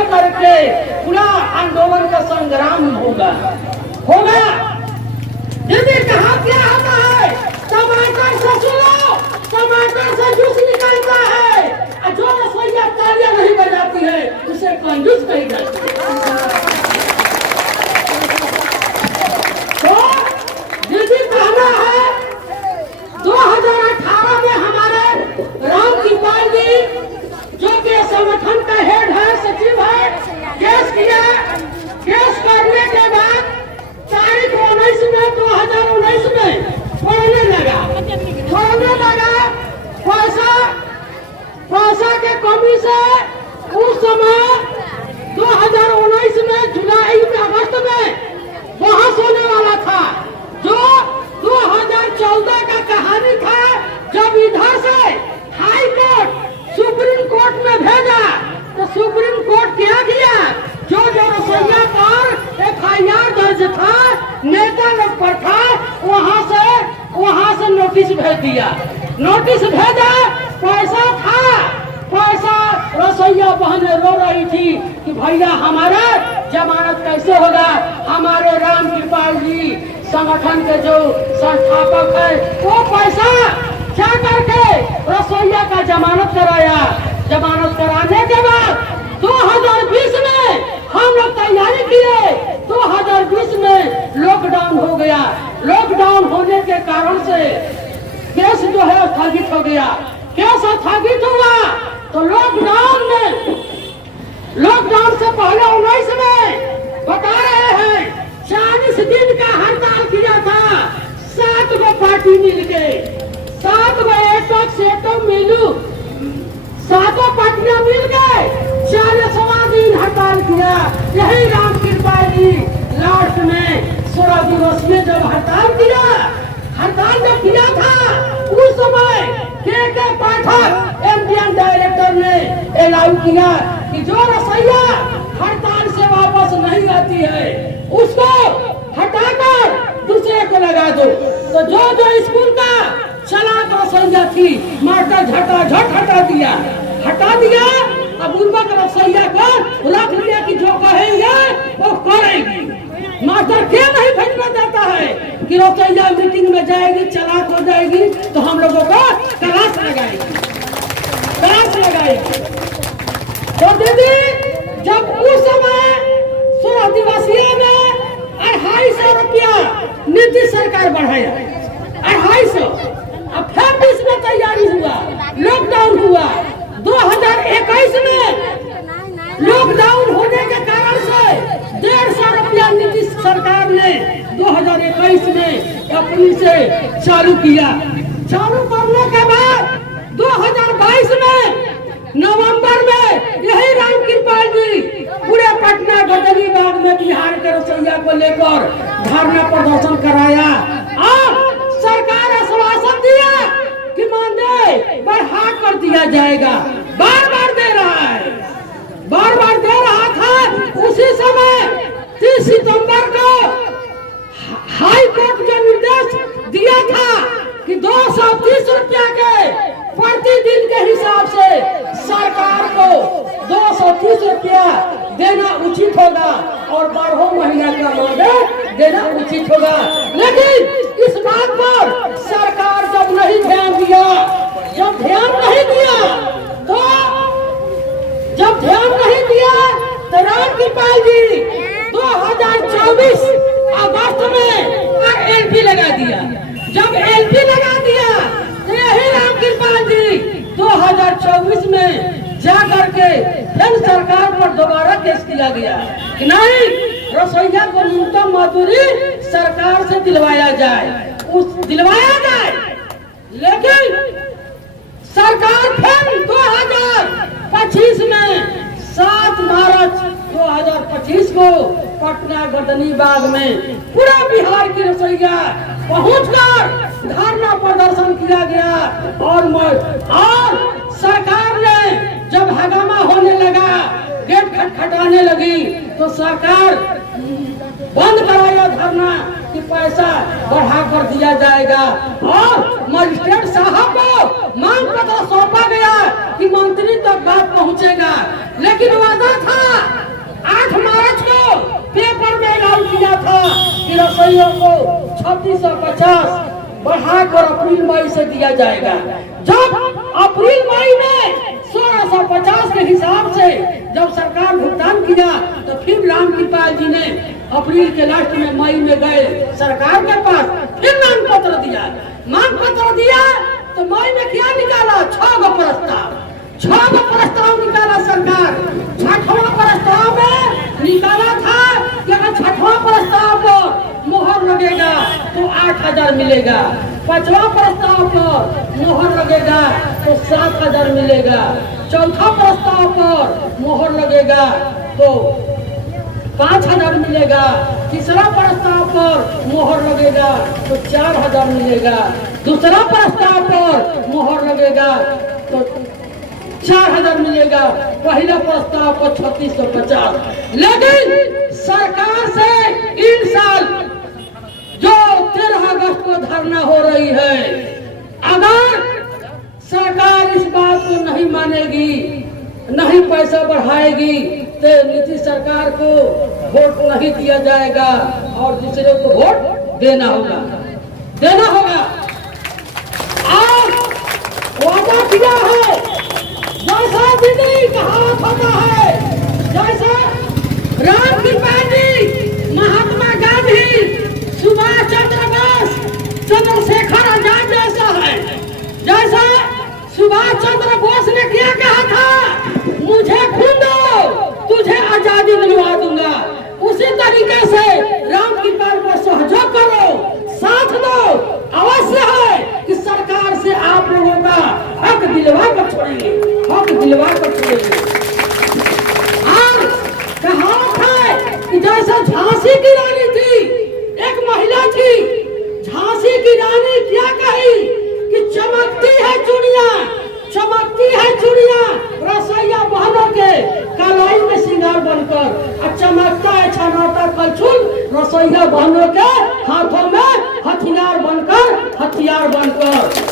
चल करके पूरा आंदोलन का संग्राम होगा। दीदी कहाँ क्या होता है? टमाटर से सुनो, टमाटर से जूस निकलता है, और जो रसोईया तालियां नहीं बजाती है उसे कंजूस कही जाती है। तो दीदी कहना है 2018 में हमारे राम कृपाल जी जो कि संगठन का हेड है, सचिव है, केस किया। केस करने के बाद तारीख 19 में 2019 में पढ़ने लगा पैसा के कमी से उस समय 2019 में जुलाई में अगस्त में बहस होने वाला था, जो 2014 का कहानी था, जब इधर से हाई कोर्ट सुप्रीम कोर्ट में भेजा तो सुप्रीम कोर्ट क्या किया, जो रसोईया पर FIR दर्ज था, नेता लोग पर था, वहाँ से नोटिस भेज दिया। नोटिस भेजा, पैसा रसोईया बहनें रो रही थी कि भैया हमारा जमानत कैसे होगा। हमारे राम कृपाल जी संगठन के जो संस्थापक है वो पैसा क्या करके रसोईया का जमानत कराया। जमानत कराने के बाद 2020 में हम लोग तैयारी किए। 2020 में लॉकडाउन हो गया। लॉकडाउन होने के कारण से केस जो है स्थगित हो गया। केस स्थगित हुआ तो लॉकडाउन से पहले 19 में बता रहे हैं 40 दिन का हड़ताल किया था। 7 गो पार्टी मिलके, 7 गो एटक मिलू, 7 पार्टियां मिल गए 40वां दिन हड़ताल किया। यही राम कृपाल जी लास्ट में 16 दिवसीय जब हड़ताल जब किया था, उस समय के पाठक एमडीएम डायरेक्टर ने एलाउ किया कि जो रसोईया हड़ताल से वापस नहीं आती है उसको हटाकर दूसरे को लगा दो। तो जो स्कूल का चालाक रसोईया थी, मास्टर झटाझट हटा दिया। अब उर्वक रसोईया को रख लिया कि जो कहेंगे वो करेंगे। मास्टर क्यों नहीं भेजना चाहता है कि रसोईया मीटिंग में जाएगी, चालाक हो जाएगी तो हम लोगों को क्लास लगाएगी। तो दीदी जब उस समय 16 दिवसीय में 250 रुपया नीतीश सरकार बढ़ाया, 250। अब फिर बीच में तैयारी हुआ, लॉकडाउन हुआ। 2021 में लॉकडाउन होने के कारण से 150 रुपया नीतीश सरकार ने 2021 में अप्रैल से चालू किया। चालू करने के बाद 2022 में नवंबर में यही राम कृपाल जी पूरे पटना गदरी बाग में बिहार के रसोईया को लेकर धरना प्रदर्शन कराया और सरकार आश्वासन दिया कि मानदेय बढ़ा कर दिया जाएगा। बार बार दे रहा था। उसी समय 30 सितंबर को हाई कोर्ट ने निर्देश दिया था कि 230 रुपया के प्रतिदिन के हिसाब से सरकार को 230 रुपया देना उचित होगा और 12 महीना का मानदेय देना उचित होगा। लेकिन इस बात पर सरकार जब ध्यान नहीं दिया तो राम कृपाल जी 2024 अगस्त में LP लगा दिया। जब LP लगा दिया तो यही राम कृपाल जी 2024 में जाकर के फिर सरकार पर दोबारा केस किया गया कि नहीं, रसोईया को न्यूनतम मजदूरी सरकार से दिलवाया जाए। लेकिन सरकार फिर 2025 में 7 मार्च 2025 को पटना गदनी बाग में पूरा बिहार की रसोईया पहुंचकर धरना प्रदर्शन किया गया। और सरकार ने जब हंगामा होने लगा, गेट खटखटाने लगी तो सरकार बंद कराया धरना कि पैसा बढ़ा कर दिया जाएगा। और मजिस्ट्रेट साहब को मांग पत्र सौंपा गया कि मंत्री तक बात पहुंचेगा। लेकिन वादा था रसोइयों को 3650 बढ़ाकर अप्रैल मई से दिया जाएगा। जब अप्रैल मई में 1650 के हिसाब से जब सरकार भुगतान किया तो फिर रामकृपाल जी ने अप्रैल के लास्ट में मई में गए सरकार के पास, फिर मांग पत्र दिया। मांग पत्र दिया तो मई में क्या निकाला? 6 गो प्रस्ताव, 6 गो प्रस्ताव निकाला सरकार। 6वां प्रस्ताव में निकाला था कि अगर 6वां प्रस्ताव पर मोहर लगेगा तो 8000 मिलेगा, 5वां प्रस्ताव पर मोहर लगेगा तो 7000 मिलेगा, 4था प्रस्ताव पर मोहर लगेगा तो 5000 मिलेगा, तीसरा प्रस्ताव पर मोहर लगेगा तो 4000 मिलेगा, दूसरा प्रस्ताव पर मोहर लगेगा तो 4000 मिलेगा, पहला प्रस्ताव पर 3650। लेकिन सरकार से इन साल जो 13 अगस्त को धरना हो रही है, अगर सरकार इस बात को नहीं मानेगी, नहीं पैसा बढ़ाएगी तो नीतीश सरकार को वोट नहीं दिया जाएगा और दूसरे को वोट देना होगा, देना होगा। और वादा किया है, जैसा दीदी कहावत होता है, जैसा रामकृपाल जी, महात्मा गांधी, सुभाष चंद्र बोस, चंद्रशेखर आजाद जैसा है। जैसा सुभाष चंद्र बोस ने क्या कहा था, मुझे खून दो तुझे आजादी दिलवा दूंगा, उसी तरीके से रामकृपाल को सहयोग करो, साथ दो। अवश्य है कि सरकार से आप लोगों का हक दिलवा कर छोड़ेंगे, हक दिलवा कर छोड़ेंगे। और कहावत है कि जैसा झांसी की रानी थी, एक महिला थी, झांसी की रानी क्या कही कि चमकती है चूड़ियां, चमकती है चूड़ियां रसोइया बहनों के कलाई में श्रृंगार बनकर, और चमकता है छनौटा कलछुल रसोइया बहनों के हाथों में हथियार बनकर, हथियार बनकर।